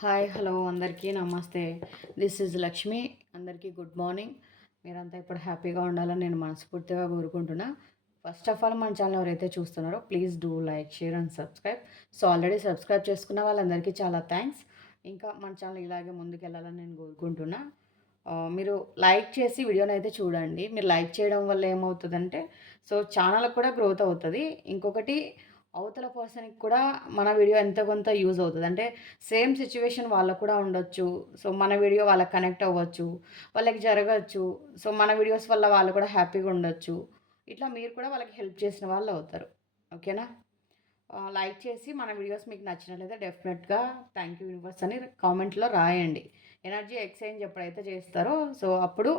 Hi hello అందరికీ నమస్తే. This is Lakshmi. అందరికీ గుడ్ మార్నింగ్. మీరంతా ఇప్పుడు హ్యాపీగా ఉండాలని నేను మనస్ఫూర్తిగా కోరుకుంటున్నా. ఫస్ట్ ఆఫ్ ఆల్ మన ఛానల్ ఎవరైతే చూస్తున్నారో please do like, share and subscribe. So already subscribe చేసుకున్న వాళ్ళందరికీ చాలా థ్యాంక్స్. ఇంకా మన ఛానల్ ఇలాగే ముందుకెళ్ళాలని నేను కోరుకుంటున్నా. మీరు లైక్ చేసి వీడియోని అయితే చూడండి. మీరు లైక్ చేయడం వల్ల ఏమవుతుందంటే సో ఛానల్ కూడా గ్రోత్ అవుతుంది. ఇంకొకటి అవతల పర్సన్‌కి కూడా మన వీడియో ఎంతో కొంత యూజ్ అవుతది. అంటే సేమ్ సిట్యుయేషన్ వాళ్ళకి కూడా ఉండొచ్చు. సో, మన వీడియో వాళ్ళకి కనెక్ట్ అవ్వచ్చు. వాళ్ళకి జరగచ్చు. సో, మన వీడియోస్ వల్ల వాళ్ళు కూడా హ్యాపీగా ఉండొచ్చు. ఇట్లా మీరు కూడా వాళ్ళకి హెల్ప్ చేసిన వాళ్ళు అవుతారు. ఓకేనా? లైక్ చేసి మన వీడియోస్ మీకు నచ్చినట్లయితే డెఫినెట్‌గా థ్యాంక్ యూ యూనివర్స్ అని కామెంట్‌లో రాయండి. ఎనర్జీ ఎక్స్చేంజ్ ఎప్పుడైతే చేస్తారో సో, అప్పుడు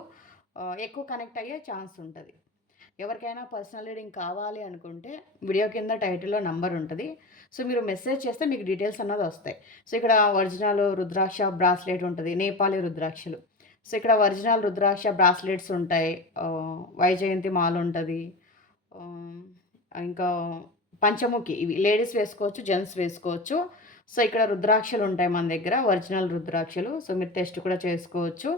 ఎక్కువ కనెక్ట్ అయ్యే ఛాన్స్ ఉంటది. ఎవరికైనా పర్సనల్ రీడింగ్ కావాలి అనుకుంటే వీడియో కింద టైటిల్‌లో నంబర్ ఉంటది. సో, మీరు మెసేజ్ చేస్తే మీకు డీటెయిల్స్ అన్నది వస్తాయి. సో, ఇక్కడ ఒరిజినల్ రుద్రాక్ష బ్రాస్లెట్ ఉంటది. నేపాలి రుద్రాక్షలు. సో, ఇక్కడ ఒరిజినల్ రుద్రాక్ష బ్రాస్లెట్స్ ఉంటాయి. వైజయంతి మాల ఉంటది. ఆహ్, ఇంకా పంచముఖి ఇవి లేడీస్ వేసుకోవచ్చు, జెంట్స్ వేసుకోవచ్చు. సో, ఇక్కడ రుద్రాక్షలు ఉంటాయి మన దగ్గర ఒరిజినల్ రుద్రాక్షలు. సో, మీరు టెస్ట్ కూడా చేసుకోవచ్చు.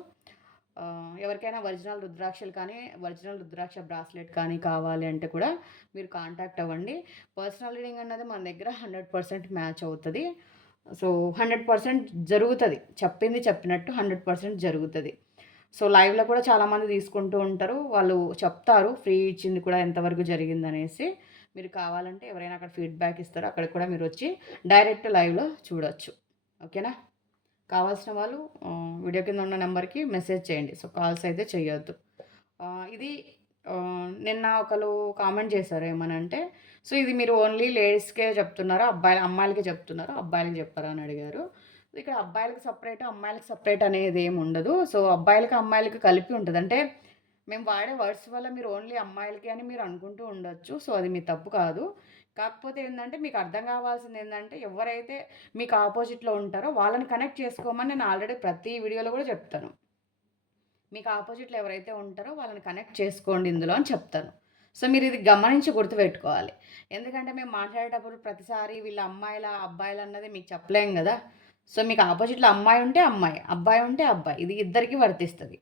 ఎవరికైనా ఒరిజినల్ రుద్రాక్షలు కానీ, ఒరిజినల్ రుద్రాక్ష బ్రాస్లెట్ కానీ కావాలి అంటే కూడా మీరు కాంటాక్ట్ అవ్వండి. పర్సనల్ రీడింగ్ అన్నది మన దగ్గర 100% మ్యాచ్ అవుతది. సో, 100% జరుగుతది. చెప్పింది చెప్పినట్టు 100% జరుగుతది. సో, లైవ్‌లో కూడా చాలామంది తీసుకుంటూ ఉంటారు. వాళ్ళు చెప్తారు ఫ్రీ ఇచ్చింది కూడా ఎంతవరకు జరిగిందనేసి. మీరు కావాలంటే ఎవరైనా అక్కడ ఫీడ్‌బ్యాక్ ఇస్తారు. అక్కడికి కూడా మీరొచ్చి డైరెక్ట్ లైవ్‌లో చూడొచ్చు. ఓకేనా? కావాల్సిన వాళ్ళు వీడియో కింద ఉన్న నెంబర్‌కి మెసేజ్ చేయండి. సో, కాల్స్ అయితే చేయొద్దు. ఇది నిన్న ఒకళ్ళు కామెంట్ చేశారు ఏమనంటే, సో, ఇది మీరు ఓన్లీ లేడీస్‌కే చెప్తున్నారా? అమ్మాయిలకే చెప్తున్నారా? అబ్బాయిలకి చెప్పరా? అని అడిగారు. ఇక్కడ అబ్బాయిలకి సెపరేట్, అమ్మాయిలకి సెపరేట్ అనేది ఏమి ఉండదు. సో, అబ్బాయిలకి, అమ్మాయిలకి కలిపి ఉంటది. అంటే మేము వాడే వర్డ్స్ వల్ల మీరు ఓన్లీ అమ్మాయిలకి అని మీరు అనుకుంటూ ఉండొచ్చు. సో, అది మీ తప్పు కాదు. కాకపోతే ఏందంటే మీకు అర్థం కావాల్సిందేందంటే ఎవరైతే మీకు ఆపోజిట్‌లో ఉంటారో వాళ్ళని కనెక్ట్ చేసుకోమని నేను ఆల్రెడీ ప్రతి వీడియోలో కూడా చెప్తాను. మీకు ఆపోజిట్‌లో ఎవరైతే ఉంటారో వాళ్ళని కనెక్ట్ చేసుకోండి ఇందులో అని చెప్తాను. సో, మీరిది గమనించి గుర్తుపెట్టుకోవాలి. ఎందుకంటే మేము మాట్లాడేటప్పుడు ప్రతిసారి వీళ్ళు అమ్మాయిలా, అబ్బాయిలన్నది మీకు చెప్పలేం గదా! సో, మీకు ఆపోజిట్‌లో అమ్మాయి ఉంటే అమ్మాయి, అబ్బాయి ఉంటే అబ్బాయి. ఇది ఇద్దరికీ వర్తిస్తది.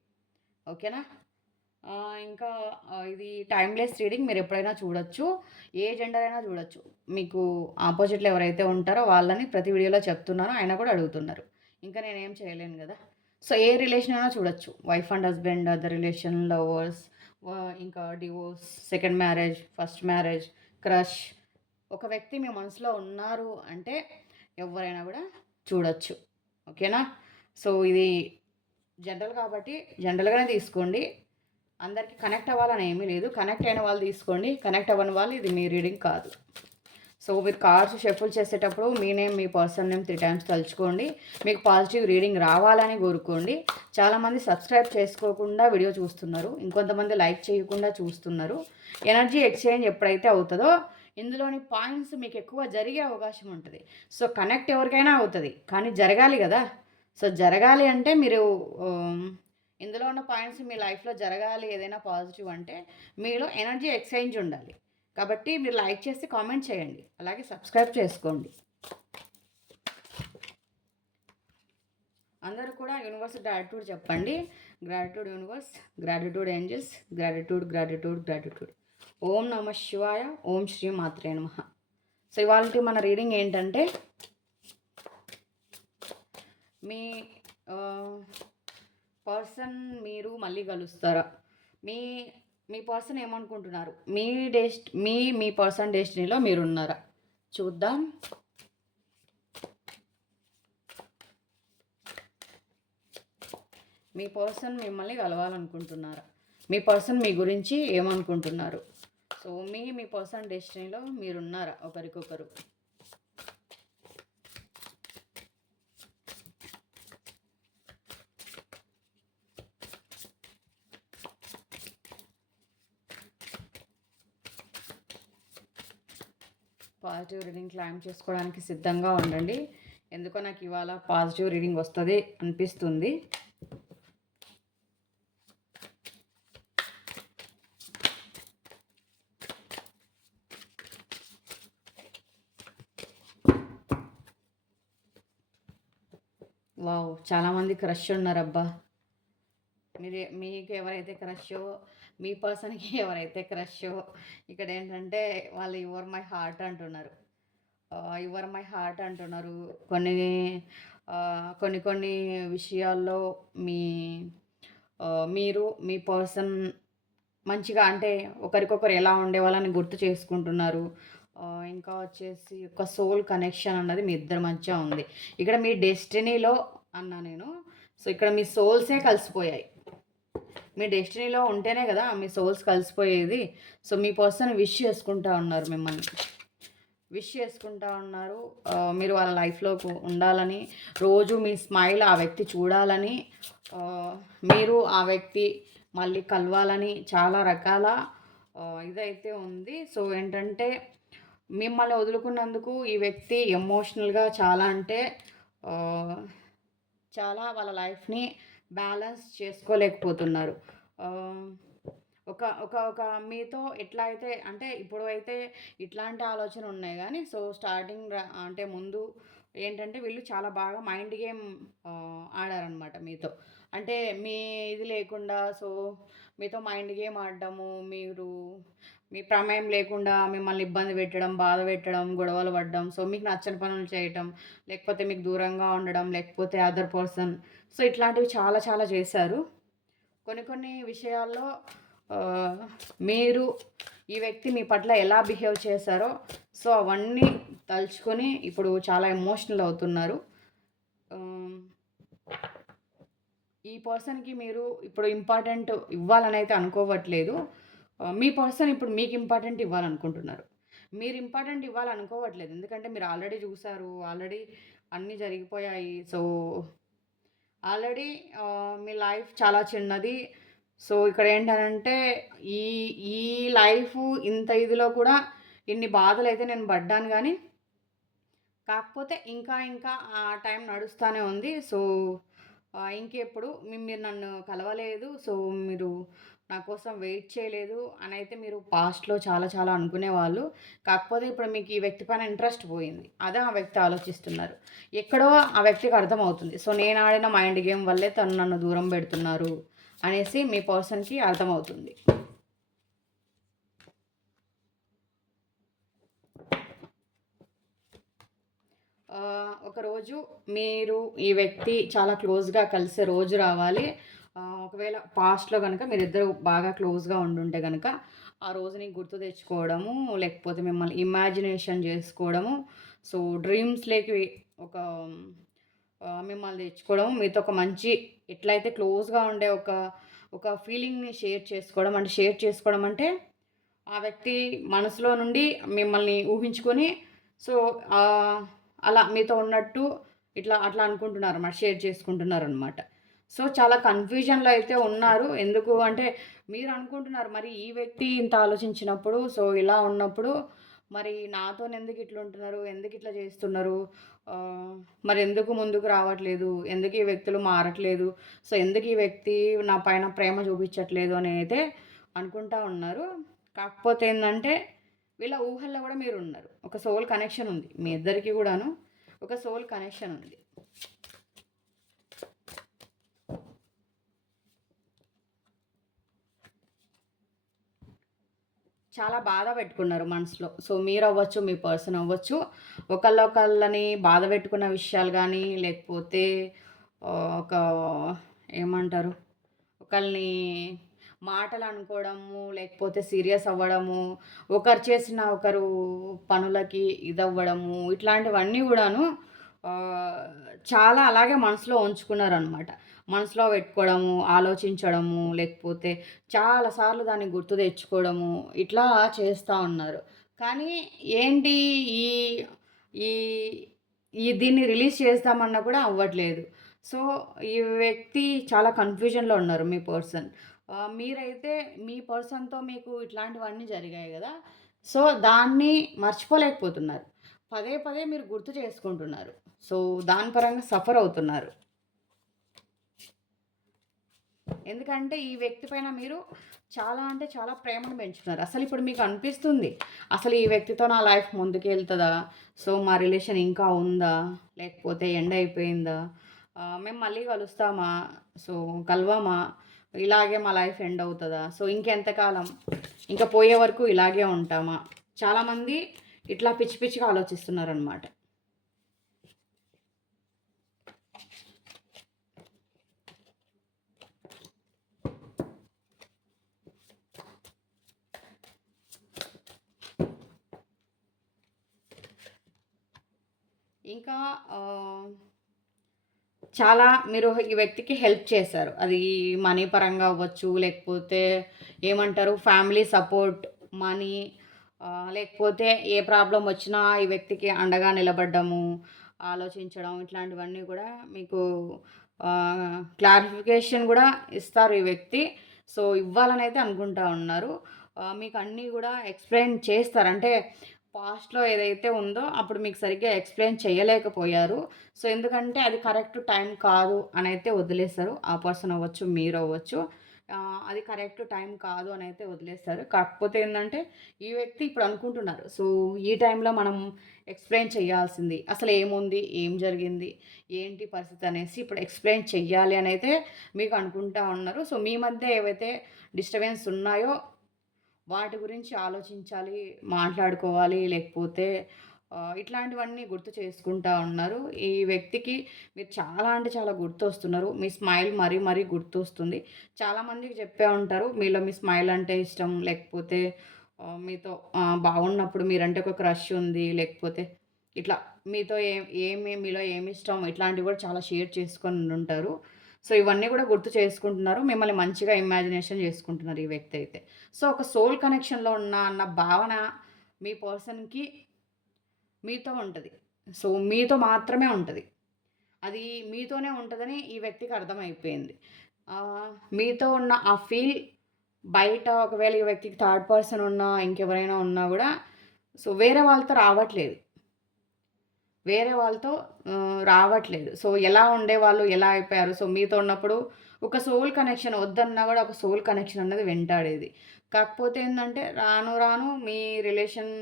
ఓకేనా? ఇంకా ఇది టైమ్‌లెస్ రీడింగ్ మీరెప్పుడైనా చూడొచ్చు. ఏ జెండర్ అయినా చూడొచ్చు. మీకు ఆపోజిట్‌లో ఎవరైతే ఉంటారో వాళ్ళని ప్రతి వీడియోలో చెప్తున్నాను. అయినా కూడా అడుగుతున్నారు. ఇంకా నేనేం చేయలేను గదా! సో, ఏ రిలేషన్ అయినా చూడొచ్చు. Wife and husband, other relation, lovers, ఇంకా divorce, second marriage, first marriage, crush. ఒక వ్యక్తి మీ మనసులో ఉన్నారు అంటే ఎవ్వరైనా గూడా చూడొచ్చు. ఓకేనా? సో, ఇది జనరల్ కాబట్టి జనరల్‌గానే తీసుకోండి. అందరికి కనెక్ట్ అవ్వాలని ఏమీ లేదు. కనెక్ట్ అయిన వాళ్ళు తీసుకోండి. కనెక్ట్ అవ్వని వాళ్ళు ఇది మీ రీడింగ్ కాదు. సో, మీరు కార్డ్స్ షఫుల్ చేసేటప్పుడు మీ నేమ్, మీ పర్సన్ నేమ్ 3 టైమ్స్ తలుచుకోండి. మీకు పాజిటివ్ రీడింగ్ రావాలని కోరుకోండి. చాలామంది సబ్స్క్రైబ్ చేసుకోకుండా వీడియో చూస్తున్నారు. ఇంకొంతమంది లైక్ చేయకుండా చూస్తున్నారు. ఎనర్జీ ఎక్స్చేంజ్ ఎప్పుడైతే అవుతదో ఇందులోని పాయింట్స్ మీకు ఎక్కువ జరిగే అవకాశం ఉంటది. సో, కనెక్ట్ ఎవరికైనా అవుతది. కానీ జరగాలి గదా! సో, జరగాలి అంటే మీరు ఇందులో ఉన్న పాయింట్స్ మీ లైఫ్‌లో జరగాలి ఏదైనా పాజిటివ్ అంటే మీలో ఎనర్జీ ఎక్స్చేంజ్ ఉండాలి. కాబట్టి మీరు లైక్ చేసి కామెంట్ చేయండి. అలాగే సబ్స్క్రైబ్ చేసుకోండి. అందరూ కూడా యూనివర్స్ గ్రాటిట్యూడ్ చెప్పండి. Gratitude universe, gratitude angels, gratitude, gratitude, gratitude. Om నమః శివాయ, ఓం శ్రీ మాత్రే నమః. సో, ఇవాల్టి మన రీడింగ్ ఏంటంటే మీ పర్సన్ మీరు మళ్ళీ కలుస్తారా? మీ మీ పర్సన్ ఏమనుకుంటున్నారు? మీ పర్సన్ డెస్టినీలో మీరున్నారా? చూద్దాం. మీ పర్సన్ మిమ్మల్ని కలవాలనుకుంటున్నారా? మీ పర్సన్ మీ గురించి ఏమనుకుంటున్నారు? సో, మీ పర్సన్ డెస్టినీలో మీరున్నారా ఒకరికొకరు? పాజిటివ్ రీడింగ్ క్లైమ్ చేసుకోవడానికి సిద్ధంగా ఉండండి. ఎందుకో నాకు ఇవాళ పాజిటివ్ రీడింగ్ వస్తుంది అనిపిస్తుంది. వావ్! చాలామంది క్రష్ ఉన్నారబ్బా! మీకు ఎవరైతే క్రషో, మీ పర్సన్‌కి ఎవరైతే క్రషో ఇక్కడేంటంటే వాళ్ళు యు ఆర్ మై హార్ట్ అంటున్నారు. యు ఆర్ మై హార్ట్ అంటున్నారు. కొన్ని కొన్ని కొన్ని విషయాల్లో మీ మీరు మీ పర్సన్ మంచిగా అంటే ఒకరికొకరు ఎలా ఉండేవాళ్ళని గుర్తు చేసుకుంటున్నారు. ఇంకా వచ్చేసి ఒక సోల్ కనెక్షన్ అన్నది మీ ఇద్దరి మధ్య ఉంది. ఇక్కడ మీ డెస్టినీలో అన్నా నేను. సో, ఇక్కడ మీ సోల్సే కలిసిపోయాయి. మీ డెస్టినీలో ఉంటేనే గదా! మీ సోల్స్ కలిసిపోయేది. సో, మీ పర్సన్ విష్ చేసుకుంటా ఉన్నారు మిమ్మల్ని. విష్ చేసుకుంటా ఉన్నారు. మీరు వాళ్ళ లైఫ్‌లోకి ఉండాలని, రోజు మీ స్మైల్ ఆ వ్యక్తి చూడాలని, మీరు ఆ వ్యక్తి మళ్ళీ కలవాలని చాలా రకాల ఇదైతే ఉంది. సో, ఏంటంటే మిమ్మల్ని వదులుకున్నందుకు ఈ వ్యక్తి ఎమోషనల్‌గా చాలా అంటే ఆహ్, చాలా వాళ్ళ లైఫ్‌ని బ్యాలెన్స్ చేసుకోలేకపోతున్నారు. ఆహ్, ఒక ఒక ఒక మీతో ఎట్లా అయితే అంటే ఇప్పుడు అయితే ఇట్లాంటి ఆలోచన ఉన్నాయి గానీ, సో, స్టార్టింగ్ అంటే ముందు ఏంటంటే వీళ్ళు చాలా బాగా మైండ్ గేమ్ ఆడారనమాట మీతో. అంటే మీ ఇది లేకుండా సో, మీతో మైండ్ గేమ్ ఆడడము, మీ ప్రమేయం లేకుండా మిమ్మల్ని ఇబ్బంది పెట్టడం, బాధ పెట్టడం, గొడవలు పడడం, సో, మీకు నచ్చని పనులు చేయటం, లేకపోతే మీకు దూరంగా ఉండడం, లేకపోతే అదర్ పర్సన్ సో, ఇట్లాంటివి చాలా చాలా చేశారు. కొన్ని కొన్ని విషయాల్లో ఆహ్, మీరు ఈ వ్యక్తి మీ పట్ల ఎలా బిహేవ్ చేశారో, సో, అవన్నీ తలుచుకొని ఇప్పుడు చాలా ఎమోషనల్ అవుతున్నారు. ఆహ్, ఈ పర్సన్‌కి మీరు ఇప్పుడు ఇంపార్టెంట్ ఇవ్వాలనైతే అనుకోవట్లేదు. మీ పర్సన్ ఇప్పుడు మీకు ఇంపార్టెంట్ ఇవ్వాలనుకుంటున్నారు. మీరు ఇంపార్టెంట్ ఇవ్వాలనుకోవట్లేదు. ఎందుకంటే మీరు ఆల్రెడీ చూసారు. ఆల్రెడీ అన్నీ జరిగిపోయాయి. సో, ఆల్రెడీ మీ లైఫ్ చాలా చిన్నది. సో, ఇక్కడేంటనంటే ఈ ఈ లైఫు ఇంత ఇదిలో కూడా ఇన్ని బాధలైతే నేను పడ్డాను గానీ, కాకపోతే ఇంకా ఇంకా ఆ టైం నడుస్తానే ఉంది. సో, ఇంకెప్పుడు మీరు నన్ను కలవలేదు. సో, మీరు నా కోసం వెయిట్ చేయలేదు అనైతే మీరు పాస్ట్‌లో చాలా చాలా అనుకునేవాళ్ళు. కాకపోతే ఇప్పుడు మీకు ఈ వ్యక్తి పైన ఇంట్రెస్ట్ పోయింది. అదే ఆ వ్యక్తి ఆలోచిస్తున్నారు. ఎక్కడో ఆ వ్యక్తికి అర్థమవుతుంది. సో, నేను ఆడిన మైండ్ గేమ్ వల్లే తను నన్ను దూరం పెడుతున్నారు అనేసి మీ పర్సన్‌కి అర్థమవుతుంది. ఒకరోజు మీరు ఈ వ్యక్తి చాలా క్లోజ్‌గా కలిసే రోజు రావాలి. ఒకవేళ పాస్ట్‌లో గనక మీరిద్దరూ బాగా క్లోజ్‌గా ఉండుంటే గనక, ఆ రోజుని గుర్తు తెచ్చుకోవడము, లేకపోతే మిమ్మల్ని ఇమాజినేషన్ జేసుకోవడము, సో, డ్రీమ్స్‌లోకి ఒక మిమ్మల్ని తెచ్చుకోవడం, మీతో ఒక మంచి ఎట్లయితే క్లోజ్‌గా ఉండే ఒక ఫీలింగ్‌ని షేర్ చేసుకోవడం. అంటే షేర్ చేసుకోవడం అంటే, ఆ వ్యక్తి మనసులో నుండి మిమ్మల్ని ఊహించుకొని సో, ఆహ్ అలా మీతో ఉన్నట్టు అట్లా అనుకుంటున్నారన్నమాట. షేర్ చేసుకుంటున్నారనమాట. సో, చాలా కన్‌ఫ్యూజన్‌లో అయితే ఉన్నారు. ఎందుకు అంటే మీరనుకుంటున్నారు మరి ఈ వ్యక్తి ఇంత ఆలోచించినప్పుడు, సో, ఇలా ఉన్నప్పుడు మరి నాతోనెందుకు ఇట్లుంటున్నారు? ఎందుకిట్లా చేస్తున్నారు? ఆహ్, మరెందుకు ముందుకు రావట్లేదు? ఎందుకు ఈ వ్యక్తులు మారట్లేదు? సో, ఎందుకు ఈ వ్యక్తి నా పైన ప్రేమ చూపించట్లేదు అని అయితే అనుకుంటా ఉన్నారు. కాకపోతే ఏందంటే వీళ్ళ ఊహల్లో గూడా మీరున్నారు. ఒక సోల్ కనెక్షన్ ఉంది. మీ ఇద్దరికీ గూడాను ఒక సోల్ కనెక్షన్ ఉంది. చాలా బాధ పెట్టుకున్నారు మనసులో. సో, మీరవ్వచ్చు, మీ పర్సన్ అవ్వచ్చు. ఒకళ్ళొకళ్ళని బాధ పెట్టుకున్న విషయాలు గానీ, లేకపోతే ఒక ఏమంటారు? ఒకళ్ళని మాటలనుకోవడము, లేకపోతే సీరియస్ అవ్వడము, ఒకరు చేసిన ఒకరు పనులకి ఇదవ్వడము, ఇట్లాంటివన్నీ గూడాను ఆహ్, చాలా అలాగే మనసులో ఉంచుకున్నారనమాట. మనసులో పెట్టుకోవడము, ఆలోచించడము, లేకపోతే చాలా సార్లు దాన్ని గుర్తు తెచ్చుకోవడము, ఇట్లా చేస్తా ఉన్నారు. కానీ ఏంటి ఈ ఈ ఈ దీన్ని రిలీజ్ చేద్దామన్నా కూడా అవ్వట్లేదు. సో, ఈ వ్యక్తి చాలా కన్‌ఫ్యూజన్‌లో ఉన్నారు మీ పర్సన్. మీరైతే మీ పర్సన్‌తో మీకు ఇట్లాంటివన్నీ జరిగాయి గదా! సో, దాన్ని మర్చిపోలేకపోతున్నారు. పదే పదే మీరు గుర్తు చేసుకుంటున్నారు. సో, దాని పరంగా సఫర్ అవుతున్నారు. ఎందుకంటే ఈ వ్యక్తి పైన మీరు చాలా అంటే చాలా ప్రేమను పెంచుతున్నారు. అసలిప్పుడు మీకు అనిపిస్తుంది. అసలు ఈ వ్యక్తితో నా లైఫ్ ముందుకెళ్తదా? సో, మా రిలేషన్ ఇంకా ఉందా? లేకపోతే ఎండ్ అయిపోయిందా? మేము మళ్ళీ కలుస్తామా? సో, కలవమా? ఇలాగే మా లైఫ్ ఎండ్ అవుతదా? సో, ఇంకెంతకాలం? ఇంక పోయే వరకు ఇలాగే ఉంటామా? చాలామంది ఇట్లా పిచ్చి పిచ్చిగా ఆలోచిస్తున్నారనమాట. ఇంకా చాలా మీరు ఈ వ్యక్తికి హెల్ప్ చేశారు. అది మనీ పరంగా అవ్వచ్చు, లేకపోతే ఏమంటారు ఫ్యామిలీ సపోర్ట్, మనీ, లేకపోతే ఏ ప్రాబ్లమ్ వచ్చినా ఈ వ్యక్తికి అండగా నిలబడ్డము, ఆలోచించడం ఇట్లాంటివన్నీ కూడా మీకు క్లారిఫికేషన్ కూడా ఇస్తారు ఈ వ్యక్తి. సో, ఇవ్వాలనైతే అనుకుంటా ఉన్నారు. మీకు అన్నీ కూడా ఎక్స్‌ప్లెయిన్ చేస్తారు. అంటే పాస్ట్‌లో ఏదైతే ఉందో అప్పుడు మీకు సరిగ్గా ఎక్స్‌ప్లెయిన్ చేయలేకపోయారు. సో, ఎందుకంటే అది కరెక్ట్ టైం కాదు అనైతే వదిలేసారు. ఆ పర్సన్ అవ్వచ్చు, మీరవ్వచ్చు. అది కరెక్ట్ టైం కాదు అనైతే వదిలేసారు. కాకపోతే ఏందంటే, ఈ వ్యక్తి ఇప్పుడు అనుకుంటున్నారు. సో, ఈ టైంలో మనం ఎక్స్‌ప్లెయిన్ చేయాల్సింది. అసలేముంది? ఏం జరిగింది? ఏంటి పరిస్థితి అనేసి ఇప్పుడు ఎక్స్‌ప్లెయిన్ చెయ్యాలి అనైతే మీకు అనుకుంటా ఉన్నారు. సో, మీ మధ్య ఏవైతే డిస్టర్బెన్స్ ఉన్నాయో వాటి గురించి ఆలోచించాలి, మాట్లాడుకోవాలి. లేకపోతే ఇట్లాంటివన్నీ గుర్తు చేసుకుంటా ఉన్నారు. ఈ వ్యక్తికి మీరు చాలా అంటే చాలా గుర్తొస్తున్నారు. మీ స్మైల్ మరీ మరీ గుర్తొస్తుంది. చాలామందికి చెప్పే ఉంటారు. మీలో మీ స్మైల్ అంటే ఇష్టం. లేకపోతే మీతో బాగున్నప్పుడు మీరంటే ఒక క్రష్ ఉంది. లేకపోతే ఇట్లా మీతో మీలో ఏమిష్టం ఇట్లాంటివి కూడా చాలా షేర్ చేసుకొని ఉంటారు. సో, ఇవన్నీ కూడా గుర్తు చేసుకుంటున్నారు. మిమ్మల్ని మంచిగా ఇమాజినేషన్ చేసుకుంటున్నారు ఈ వ్యక్తి అయితే. సో, ఒక సోల్ కనెక్షన్‌లో ఉన్నా అన్న భావన మీ పర్సన్‌కి మీతో ఉంటది. సో, మీతో మాత్రమే ఉంటది. అది మీతోనే ఉంటదని ఈ వ్యక్తికి అర్థమైపోయింది. మీతో ఉన్న ఆ ఫీల్ బయట ఒకవేళ ఈ వ్యక్తికి థర్డ్ పర్సన్ ఉన్నా, ఇంకెవరైనా ఉన్నా గూడా సో, వేరే వాళ్ళతో రావట్లేదు. వేరే వాళ్ళతో రావట్లేదు. సో, ఎలా ఉండేవాళ్ళు, ఎలా అయిపోయారు. సో, మీతో ఉన్నప్పుడు ఒక సోల్ కనెక్షన్ వద్దన్నా గూడా ఒక సోల్ కనెక్షన్ అన్నది వెంటాడేది. కాకపోతే ఏందంటే రాను రాను మీ రిలేషన్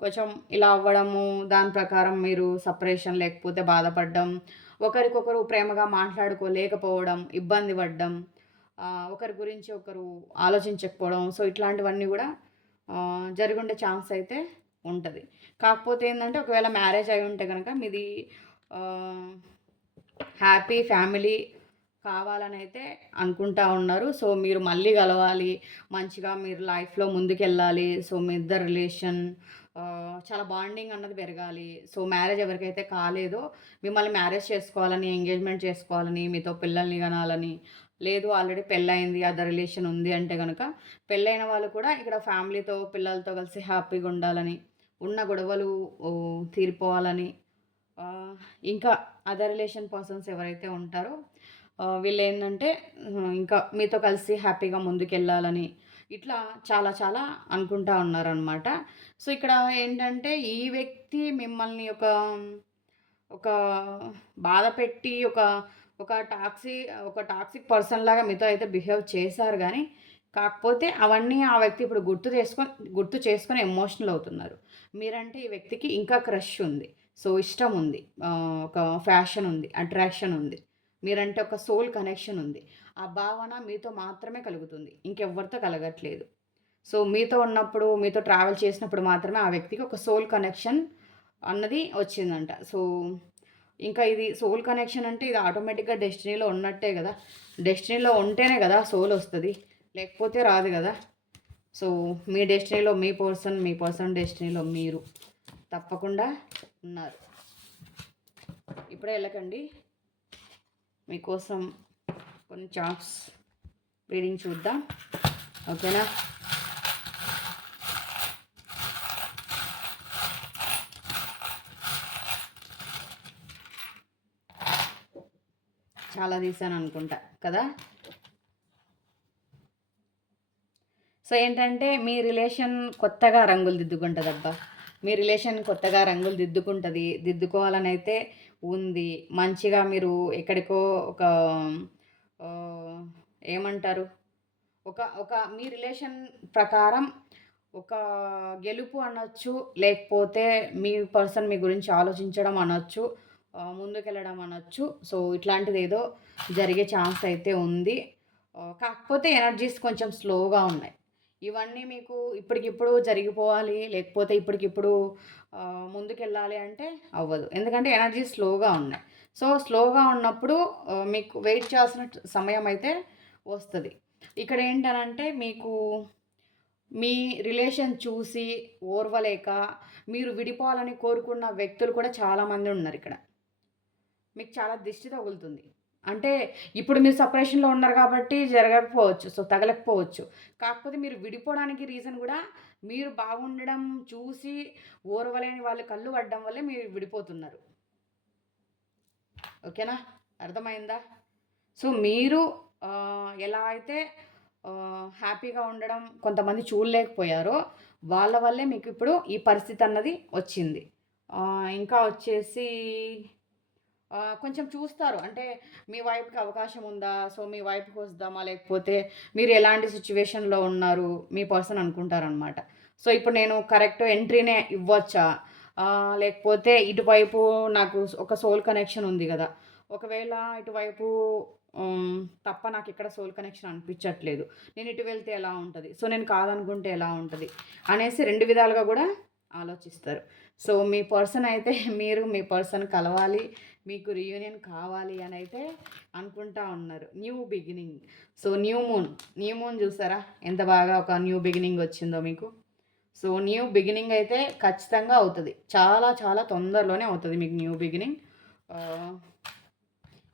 కొంచెం ఇలా అవ్వడము, దాని ప్రకారం మీరు సెపరేషన్ లేకపోతే బాధపడడం, ఒకరికొకరు ప్రేమగా మాట్లాడుకోలేకపోవడం, ఇబ్బంది పడడం, ఒకరి గురించి ఒకరు ఆలోచించకపోవడం. సో, ఇట్లాంటివన్నీ గూడా జరిగుండే ఛాన్స్ అయితే ఉంటది. కాకపోతే ఏందంటే ఒకవేళ మ్యారేజ్ అయ్యుంటే గనక మీది ఆహ్, హ్యాపీ ఫ్యామిలీ కావాలనైతే అనుకుంటా ఉన్నారు. సో, మీరు మళ్ళీ గలవాలి. మంచిగా మీరు లైఫ్‌లో ముందుకెళ్ళాలి. సో, మీ ఇద్దరి రిలేషన్ చాలా బాండింగ్ అన్నది పెరగాలి. సో, మ్యారేజ్ ఎవరికైతే కాలేదో మిమ్మల్ని మ్యారేజ్ చేసుకోవాలని, ఎంగేజ్‌మెంట్ చేసుకోవాలని, మీతో పిల్లల్ని కనాలని, లేదు ఆల్రెడీ పెళ్లయింది, అదర్ రిలేషన్ ఉంది అంటే గనక పెళ్ళైన వాళ్ళు కూడా ఇక్కడ ఫ్యామిలీతో, పిల్లలతో కలిసి హ్యాపీగా ఉండాలని, ఉన్న గొడవలు తీరిపోవాలని, ఆహ్, ఇంకా అదర్ రిలేషన్ పర్సన్స్ ఎవరైతే ఉంటారో వీళ్ళేందంటే ఇంకా మీతో కలిసి హ్యాపీగా ముందుకెళ్ళాలని, ఇట్లా చాలా చాలా అనుకుంటా ఉన్నారనమాట. సో, ఇక్కడ ఏంటంటే ఈ వ్యక్తి మిమ్మల్ని ఒక బాధపెట్టి ఒక టాక్సీ ఒక టాక్సిక్ పర్సన్‌లాగా మీతో అయితే బిహేవ్ చేశారు గానీ, కాకపోతే అవన్నీ ఆ వ్యక్తి ఇప్పుడు గుర్తు చేసుకొని ఎమోషనల్ అవుతున్నారు. మీరంటే ఈ వ్యక్తికి ఇంకా క్రష్ ఉంది. సో, ఇష్టం ఉంది. ఒక ఫ్యాషన్ ఉంది. అట్రాక్షన్ ఉంది. మీరంటే ఒక సోల్ కనెక్షన్ ఉంది. ఆ భావన మీతో మాత్రమే కలుగుతుంది. ఇంకెవ్వరితో కలగట్లేదు. సో, మీతో ఉన్నప్పుడు, మీతో ట్రావెల్ చేసినప్పుడు మాత్రమే ఆ వ్యక్తికి ఒక సోల్ కనెక్షన్ అన్నది వచ్చిందంట. సో, ఇంకా ఇది సోల్ కనెక్షన్ అంటే ఇది ఆటోమేటిక్‌గా డెస్టినీలో ఉన్నట్టే గదా! డెస్టినీలో ఉంటేనే గదా సోలొస్తది. లేకపోతే రాదు గదా! సో, మీ డెస్టినీలో మీ పర్సన్, మీ పర్సన్ డెస్టినీలో మీరు తప్పకుండా ఉన్నారు. ఇప్పుడే ఎళ్ళకండి. మీకోసం కొన్ని చార్ట్స్ రీడింగ్ చూద్దాం. ఓకేనా? చాలా తీశాననుకుంటా కదా! సో, ఏంటంటే మీ రిలేషన్ కొత్తగా రంగులు దిద్దుకుంటదబ్బా! మీ రిలేషన్ కొత్తగా రంగులు దిద్దుకోవాలనైతే ఉంది. మంచిగా మీరు ఎక్కడికో ఒక ఆహ్, ఏమంటారు? ఒక ఒక మీ రిలేషన్ ప్రకారం ఒక గెలుపు అనొచ్చు. లేకపోతే మీ పర్సన్ మీ గురించి ఆలోచించడం అనొచ్చు. ముందుకెళ్ళడం అనొచ్చు. సో, ఇట్లాంటిది ఏదో జరిగే ఛాన్స్ అయితే ఉంది. కాకపోతే ఎనర్జీస్ కొంచెం స్లోగా ఉన్నాయి. ఇవన్నీ మీకు ఇప్పటికిప్పుడు జరిగిపోవాలి, లేకపోతే ఇప్పటికిప్పుడు ముందుకెళ్ళాలి అంటే అవ్వదు. ఎందుకంటే ఎనర్జీ స్లోగా ఉన్నాయి. సో, స్లోగా ఉన్నప్పుడు మీకు వెయిట్ చేయాల్సిన సమయం అయితే వస్తది. ఇక్కడేంటనంటే మీకు మీ రిలేషన్ చూసి ఓర్వలేక మీరు విడిపోవాలని కోరుకున్న వ్యక్తులు కూడా చాలామంది ఉన్నారిక్కడ. మీకు చాలా దిష్టి తగులుతుంది. అంటే ఇప్పుడు మీరు సెపరేషన్‌లో ఉన్నారు కాబట్టి జరగకపోవచ్చు. సో, తగలకపోవచ్చు. కాకపోతే మీరు విడిపోవడానికి రీజన్ గూడా మీరు బాగుండడం చూసి ఓర్వలేని వాళ్ళ కళ్ళు పడడం వల్లే మీరు విడిపోతున్నారు. ఓకేనా? అర్థమైందా? సో, మీరు ఎలా అయితే హ్యాపీగా ఉండడం కొంతమంది చూడలేకపోయారో, వాళ్ళ వల్లే మీకిప్పుడు ఈ పరిస్థితి అన్నది వచ్చింది. ఇంకా వచ్చేసి కొంచెం చూస్తారు. అంటే మీ వైపుకి అవకాశం ఉందా? సో, మీ వైపుకి వద్దామా? లేకపోతే మీరు ఎలాంటి సిట్యుయేషన్‌లో ఉన్నారు? మీ పర్సన్ అనుకుంటారనమాట. సో, ఇప్పుడు నేను కరెక్ట్ ఎంట్రీనే ఇవ్వొచ్చా? లేకపోతే ఇటువైపు నాకు ఒక సోల్ కనెక్షన్ ఉంది గదా! ఒకవేళ ఇటువైపు తప్ప నాకిక్కడ సోల్ కనెక్షన్ అనిపిచ్చట్లేదు. నేను ఇటు వెళ్తే ఎలా ఉంటది? సో, నేను కాదనుకుంటే ఎలా ఉంటది? అనేసి 2 విధాలుగా గూడా ఆలోచిస్తారు. సో, మీ పర్సన్ అయితే మీరు మీ పర్సన్ కలవాలి. మీకు రీయూనియన్ కావాలి అనైతే అనుకుంటా ఉన్నారు. New beginning. So, new moon చూసారా? ఎంత బాగా ఒక న్యూ బిగినింగ్ వచ్చిందో మీకు. సో, న్యూ బిగినింగ్ అయితే ఖచ్చితంగా అవుతది. చాలా చాలా తొందరలోనే అవుతది మీకు న్యూ బిగినింగ్.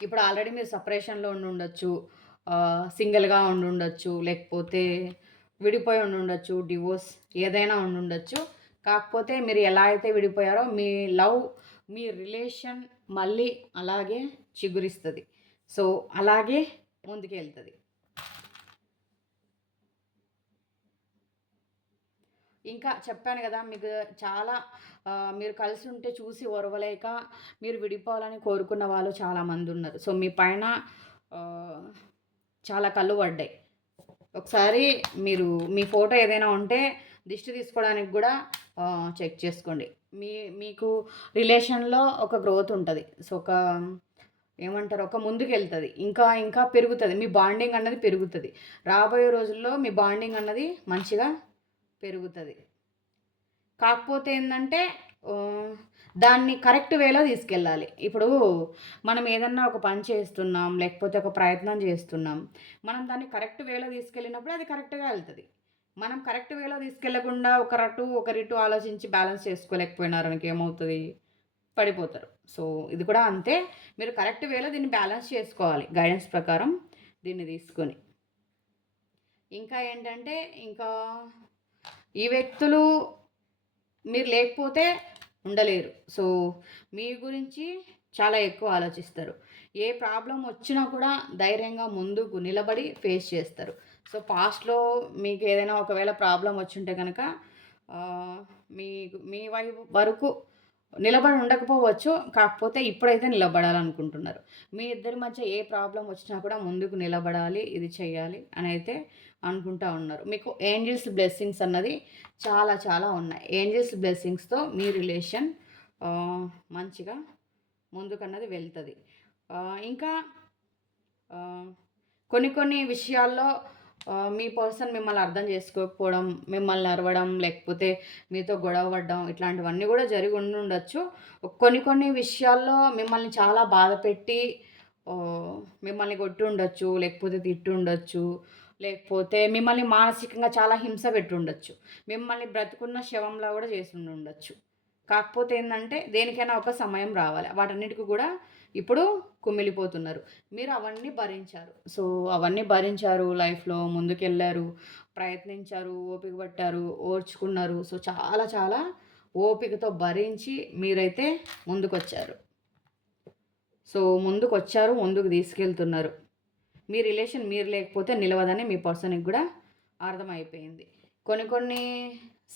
ఇప్పుడు ఆల్రెడీ మీరు సెపరేషన్‌లో ఉండుండొచ్చు. సింగిల్‌గా ఉండుండొచ్చు. లేకపోతే విడిపోయి ఉండుండొచ్చు. డివోర్స్ ఏదైనా ఉండుండొచ్చు. కాకపోతే మీరు ఎలా అయితే విడిపోయారో మీ లవ్, మీ రిలేషన్ మళ్ళీ అలాగే చిగురిస్తది. సో, అలాగే ముందుకెళ్తది. ఇంకా చెప్పాను గదా! మీకు చాలా మీరు కలిసుంటే చూసి ఓర్వలేక మీరు విడిపోవాలని కోరుకున్న వాళ్ళు చాలామందున్నారు. సో, మీ పైన ఆహ్, చాలా కళ్ళు పడ్డాయి. ఒకసారి మీరు మీ ఫోటో ఏదైనా ఉంటే దిష్టి తీసుకోవడానికి గూడా చెక్ చేసుకోండి. మీకు రిలేషన్‌లో ఒక గ్రోత్ ఉంటది. సో, ఏమంటారు? ఒక ముందుకెళ్తది. ఇంకా ఇంకా పెరుగుతది. మీ బాండింగ్ అన్నది పెరుగుతది. రాబోయే రోజుల్లో మీ బాండింగ్ అన్నది మంచిగా పెరుగుతది. కాకపోతే ఏందంటే దాన్ని కరెక్ట్ వేలో తీసుకెళ్ళాలి. ఇప్పుడు మనం ఏదన్నా ఒక పని చేస్తున్నాం, లేకపోతే ఒక ప్రయత్నం చేస్తున్నాం. మనం దాన్ని కరెక్ట్ వేలో తీసుకెళ్ళినప్పుడు అది కరెక్ట్‌గా ఎళ్తది. మనం కరెక్ట్ వేలో తీసుకెళ్ళకుండా ఒకరిటు ఆలోచించి బ్యాలెన్స్ చేసుకోలేకపోయినారనుకో ఏమవుతది? పడిపోతారు. సో, ఇది కూడా అంతే. మీరు కరెక్ట్ వేలో దీన్ని బ్యాలెన్స్ చేసుకోవాలి. గైడెన్స్ ప్రకారం దీన్ని తీసుకొని. ఇంకా ఏంటంటే, ఇంకా ఈ వ్యక్తులు మీరు లేకపోతే ఉండలేరు. సో, మీ గురించి చాలా ఎక్కువ ఆలోచిస్తారు. ఏ ప్రాబ్లమ్ వచ్చినా కూడా ధైర్యంగా ముందుకు నిలబడి ఫేస్ చేస్తారు. సో, పాస్ట్‌లో మీకేదైనా ఒకవేళ ప్రాబ్లమ్ వచ్చుంటే గనక ఆహ్, మీ వైపు వరకు నిలబడి ఉండకపోవచ్చు. కాకపోతే ఇప్పుడైతే నిలబడాలనుకుంటున్నారు. మీ ఇద్దరి మధ్య ఏ ప్రాబ్లమ్ వచ్చినా కూడా ముందుకు నిలబడాలి, ఇది చేయాలి అనైతే అనుకుంటా ఉన్నారు. మీకు ఏంజెల్స్ బ్లెస్సింగ్స్ అన్నది చాలా చాలా ఉన్నాయి. ఏంజెల్స్ బ్లెస్సింగ్స్‌తో మీ రిలేషన్ ఆహ్, మంచిగా ముందుకన్నది వెళ్తది. ఇంకా ఆహ్, కొన్ని కొన్ని విషయాల్లో మీ పర్సన్ మిమ్మల్ని అర్థం చేసుకోకపోవడం, మిమ్మల్ని అరవడం, లేకపోతే మీతో గొడవ పడడం ఇట్లాంటివన్నీ గూడా జరిగి ఉండుండొచ్చు. కొన్ని కొన్ని విషయాల్లో మిమ్మల్ని చాలా బాధపెట్టి ఆహ్, మిమ్మల్ని కొట్టుండొచ్చు, లేకపోతే తిట్టుండొచ్చు, లేకపోతే మిమ్మల్ని మానసికంగా చాలా హింస పెట్టుండొచ్చు. మిమ్మల్ని బ్రతికున్న శవంలా గూడా చేసుండుండొచ్చు. కాకపోతే ఏందంటే దేనికైనా ఒక సమయం రావాలి. వాటన్నిటికి గూడా ఇప్పుడు కుమిలిపోతున్నారు. మీరు అవన్నీ భరించారు. సో, అవన్నీ భరించారు. లైఫ్‌లో ముందుకెళ్లారు. ప్రయత్నించారు. ఓపిక పట్టారు. ఓర్చుకున్నారు. సో, చాలా చాలా ఓపికతో భరించి మీరైతే ముందుకొచ్చారు. సో, ముందుకొచ్చారు. ముందుకు తీసుకెళ్తున్నారు. మీ రిలేషన్ మీరు లేకపోతే నిలవదని మీ పర్సన్‌కి గూడా అర్థమైపోయింది. కొన్ని కొన్ని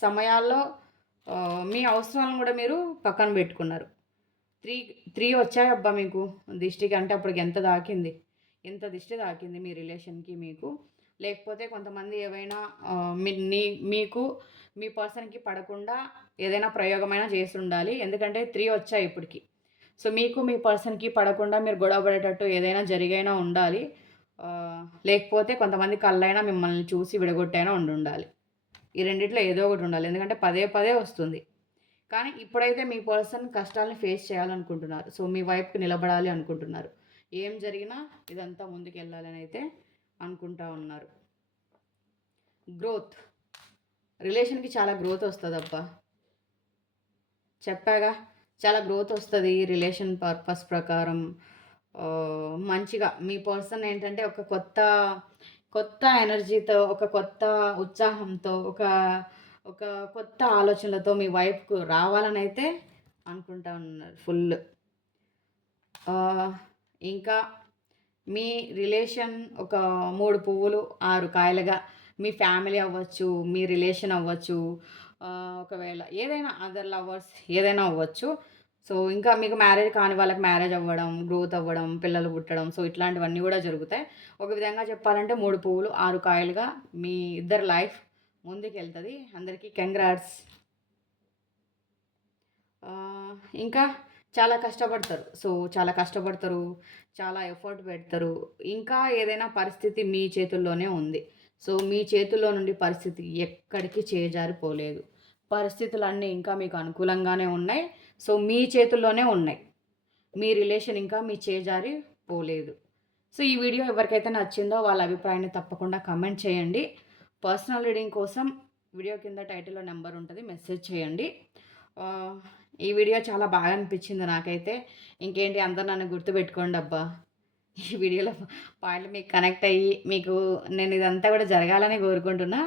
సమయాల్లో మీ అవసరాలను గూడా మీరు పక్కన బెట్టుకున్నారు. 3, 3 వచ్చాయబ్బా మీకు దిష్టికి. అంటే అప్పటికి ఎంత దాకింది? ఎంత దిష్టి తాకింది మీ రిలేషన్‌కి మీకు? లేకపోతే కొంతమంది ఏవైనా ఆహ్, మీ నీ మీకు మీ పర్సన్‌కి పడకుండా ఏదైనా ప్రయోగమైనా చేసుండాలి. ఎందుకంటే 3 వచ్చాయి ఇప్పటికి. సో, మీకు మీ పర్సన్‌కి పడకుండా మీరు గొడవ పడేటట్టు ఏదైనా జరిగైనా ఉండాలి. లేకపోతే కొంతమంది కళ్ళైనా మిమ్మల్ని చూసి విడగొట్టైనా ఉండుండాలి. ఈ రెండిట్లో ఏదో ఒకటి ఉండాలి. ఎందుకంటే పదే పదే వస్తుంది. కానీ ఇప్పుడైతే మీ పర్సన్ కష్టాలను ఫేస్ చేయాలనుకుంటున్నారు. సో, మీ వైపుకి నిలబడాలి అనుకుంటున్నారు. ఏం జరిగినా ఇదంతా ముందుకెళ్ళాలని అయితే అనుకుంటా ఉన్నారు. గ్రోత్. రిలేషన్‌కి చాలా గ్రోత్ వస్తదబ్బా! చెప్పాగా చాలా గ్రోత్ వస్తది రిలేషన్ పర్పస్ ప్రకారం. మంచిగా మీ పర్సన్ ఏంటంటే ఒక కొత్త ఎనర్జీతో, ఒక కొత్త ఉత్సాహంతో, ఒక కొత్త ఆలోచనలతో మీ వైపుకు రావాలనైతే అనుకుంటా ఉన్నారు ఫుల్. ఇంకా మీ రిలేషన్ ఒక 3 పువ్వులు 6 కాయలుగా మీ ఫ్యామిలీ అవ్వచ్చు, మీ రిలేషన్ అవ్వచ్చు, ఒకవేళ ఏదైనా అదర్ లవర్స్ ఏదైనా అవ్వచ్చు. సో, ఇంకా మీకు మ్యారేజ్ కాని వాళ్ళకి మ్యారేజ్ అవ్వడం, గ్రోత్ అవ్వడం, పిల్లలు పుట్టడం, సో, ఇట్లాంటివన్నీ గూడా జరుగుతాయి. ఒక విధంగా చెప్పాలంటే 3 పువ్వులు 6 కాయలుగా మీ ఇద్దరి లైఫ్ ముందుకెళ్తది. అందరికీ కంగ్రాట్స్. ఇంకా చాలా కష్టపడతారు. సో, చాలా కష్టపడతారు. చాలా ఎఫర్ట్ పెడతారు. ఇంకా ఏదైనా పరిస్థితి మీ చేతుల్లోనే ఉంది. సో, మీ చేతుల్లో నుండి పరిస్థితి ఎక్కడికి చేజారిపోలేదు. పరిస్థితులన్నీ ఇంకా మీకు అనుకూలంగానే ఉన్నాయి. సో, మీ చేతుల్లోనే ఉన్నాయి. మీ రిలేషన్ ఇంకా మీ చేజారి పోలేదు. సో, ఈ వీడియో ఎవరికైతే నచ్చిందో వాళ్ళ అభిప్రాయాన్ని తప్పకుండా కామెంట్ చేయండి. పర్సనల్ రీడింగ్ కోసం వీడియో కింద టైటిల్‌లో నంబర్ ఉంటది. మెసేజ్ చేయండి. ఆహ్, ఈ వీడియో చాలా బాగా అనిపించింది నాకైతే. ఇంకేంటి అందరూ నన్ను గుర్తుపెట్టుకోండబ్బా! ఈ వీడియోలో పాయింట్లు మీకు కనెక్ట్ అయ్యి, మీకు నేను ఇదంతా కూడా జరగాలని కోరుకుంటున్నా.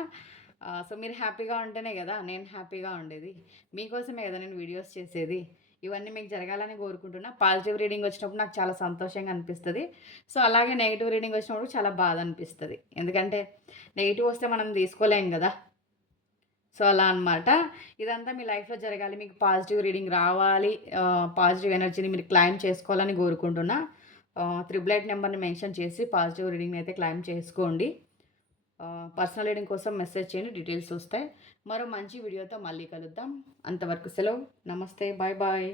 సో, మీరు హ్యాపీగా ఉంటేనే గదా! నేను హ్యాపీగా ఉండేది. మీకోసమే గదా! నేను వీడియోస్ చేసేది. ఇవన్నీ మీకు జరగాలని కోరుకుంటున్నా. పాజిటివ్ రీడింగ్ వచ్చినప్పుడు నాకు చాలా సంతోషంగా అనిపిస్తది. సో, అలాగే నెగెటివ్ రీడింగ్ వచ్చినప్పుడు చాలా బాధ అనిపిస్తది. ఎందుకంటే నెగెటివ్ వస్తే మనం తీసుకోలేం గదా! సో, అలా అనమాట. ఇదంతా మీ లైఫ్‌లో జరగాలి. మీకు పాజిటివ్ రీడింగ్ రావాలి. పాజిటివ్ ఎనర్జీని మీరు క్లైమ్ చేసుకోవాలని కోరుకుంటున్నా. 888 నెంబర్‌ని మెన్షన్ చేసి పాజిటివ్ రీడింగ్‌ని అయితే క్లైమ్ చేసుకోండి. పర్సనల్ రీడింగ్ కోసం మెసేజ్ చేయండి. డీటెయిల్స్ వస్తాయి. మరో మంచి వీడియోతో మళ్ళీ కలుద్దాం. అంతవరకు సెలవు. నమస్తే. Bye bye.